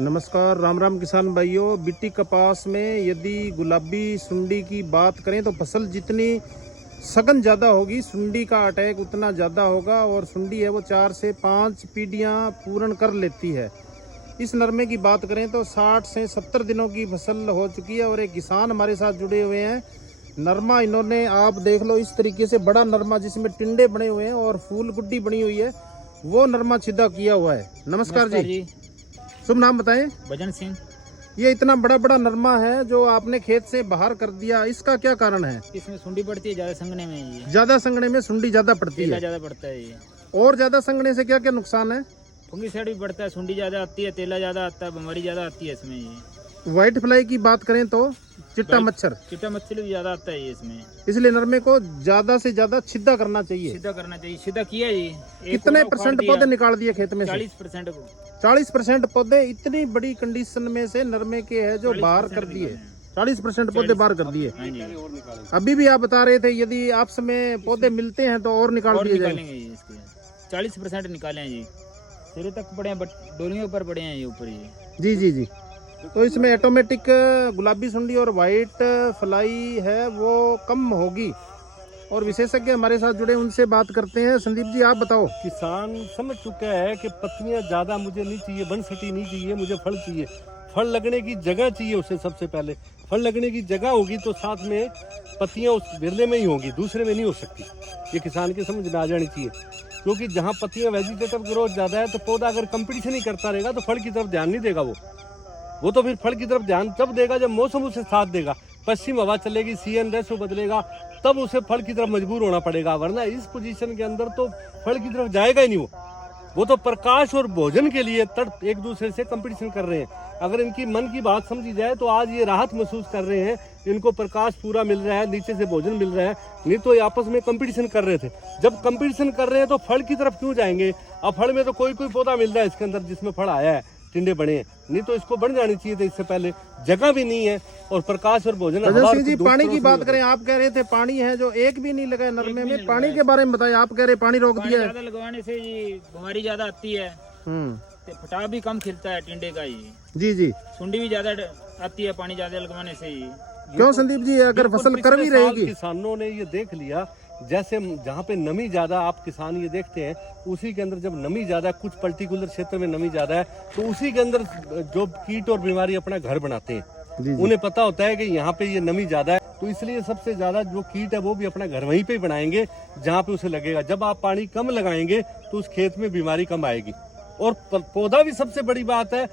नमस्कार, राम राम किसान भाइयों। बिट्टी कपास में यदि गुलाबी सुंडी की बात करें तो फसल जितनी सघन ज़्यादा होगी, सुंडी का अटैक उतना ज़्यादा होगा। और सुंडी है वो 4 से 5 पीढ़ियाँ पूर्ण कर लेती है। इस नरमे की बात करें तो 60 से 70 दिनों की फसल हो चुकी है और एक किसान हमारे साथ जुड़े हुए हैं। नरमा इन्होंने, आप देख लो, इस तरीके से बड़ा नरमा जिसमें टिंडे बने हुए हैं और फूल गुड्डी बनी हुई है, वो नरमा छिदा किया हुआ है। नमस्कार जी। शुभ नाम बताएं। भजन सिंह। ये इतना बड़ा बड़ा नरमा है जो आपने खेत से बाहर कर दिया, इसका क्या कारण है? इसमें सुंडी पड़ती है ज्यादा संगने में। ये ज्यादा संगने में सुंडी ज्यादा पड़ती है, ज्यादा पड़ता है ये। और ज्यादा संगने से क्या क्या नुकसान है? फंगिसाइड भी बढ़ता है, सुंडी ज्यादा आती है, तेला ज्यादा आता है, बीमारी ज्यादा आती है इसमें। ये व्हाइट फ्लाई की बात करें तो चिट्टा मच्छर भी ज्यादा आता है ये इसमें। इसलिए नरमे को ज्यादा से ज्यादा छिद्दा करना चाहिए। सीधा करना चाहिए। सीधा किया ये। कितने परसेंट पौधे निकाल दिए खेत में से? 40% को। 40% पौधे इतनी बड़ी कंडीशन में से नरमे के है जो बाहर कर दिए। 40% पौधे बाहर कर दिए। अभी भी आप बता रहे थे यदि आपस में पौधे मिलते हैं तो और निकाल दिए जाएंगे। 40% निकाले हैं जी। सिरे तक पड़े हैं, बट डोरियों पर पड़े हैं ये ऊपर ये। जी जी जी। तो इसमें ऑटोमेटिक गुलाबी सुंडी और वाइट फ्लाई है वो कम होगी। और विशेषज्ञ हमारे साथ जुड़े, उनसे बात करते हैं। संदीप जी, आप बताओ। किसान समझ चुका है कि पत्तियां ज्यादा मुझे नहीं चाहिए, बनसटी नहीं चाहिए, मुझे फल चाहिए। फल लगने की जगह चाहिए उसे। सबसे पहले फल लगने की जगह होगी तो साथ में पत्तियां उस विरले में ही होंगी, दूसरे में नहीं हो सकती। ये किसान की समझ में आ जानी चाहिए। क्योंकि जहाँ पत्तियां वेजिटेटिव ग्रोथ ज्यादा है तो पौधा अगर कंपटीशन ही करता रहेगा तो फल की तरफ ध्यान नहीं देगा। वो तो फिर फल की तरफ ध्यान तब देगा जब मौसम उसे साथ देगा। पश्चिम हवा चलेगी, सीजन रेशो बदलेगा, तब उसे फल की तरफ मजबूर होना पड़ेगा। वरना इस पोजीशन के अंदर तो फल की तरफ जाएगा ही नहीं। वो तो प्रकाश और भोजन के लिए तड़प एक दूसरे से कंपटीशन कर रहे हैं। अगर इनकी मन की बात समझी जाए तो आज ये राहत महसूस कर रहे हैं, इनको प्रकाश पूरा मिल रहा है, नीचे से भोजन मिल रहा है। नहीं तो ये आपस में कंपटीशन कर रहे थे। जब कंपटीशन कर रहे हैं तो फल की तरफ क्यों जाएंगे? अब फल में तो कोई कोई पौधा मिल रहा है इसके अंदर जिसमें फल आया है, टिंडे बने हैं। नहीं तो इसको बन जानी चाहिए थी इससे पहले। जगह भी नहीं है और प्रकाश और भोजन। सिंह जी, पानी की बात करें, आप कह रहे थे पानी है जो एक भी नहीं लगा नरमे में। पानी के बारे में बताइए। आप कह रहे पानी रोक दिया है। ज्यादा लगवाने से ये बीमारी ज्यादा आती है। फटा भी कम खिलता है टिंडे का ये। जी जी। सुंडी भी ज्यादा आती है पानी ज्यादा लगवाने से ही। क्यों संदीप जी, अगर फसल कर भी रहेगी? किसानों ने ये देख लिया, जैसे जहाँ पे नमी ज्यादा, आप किसान ये देखते हैं, उसी के अंदर जब नमी ज्यादा है, कुछ पर्टिकुलर क्षेत्र में नमी ज्यादा है, तो उसी के अंदर जो कीट और बीमारी अपना घर बनाते हैं। उन्हें पता होता है कि यहाँ पे ये नमी ज्यादा है, तो इसलिए सबसे ज्यादा जो कीट है वो भी अपना घर वहीं पे बनाएंगे जहाँ पे उसे लगेगा। जब आप पानी कम लगाएंगे तो उस खेत में बीमारी कम आएगी। और पौधा भी सबसे बड़ी बात है।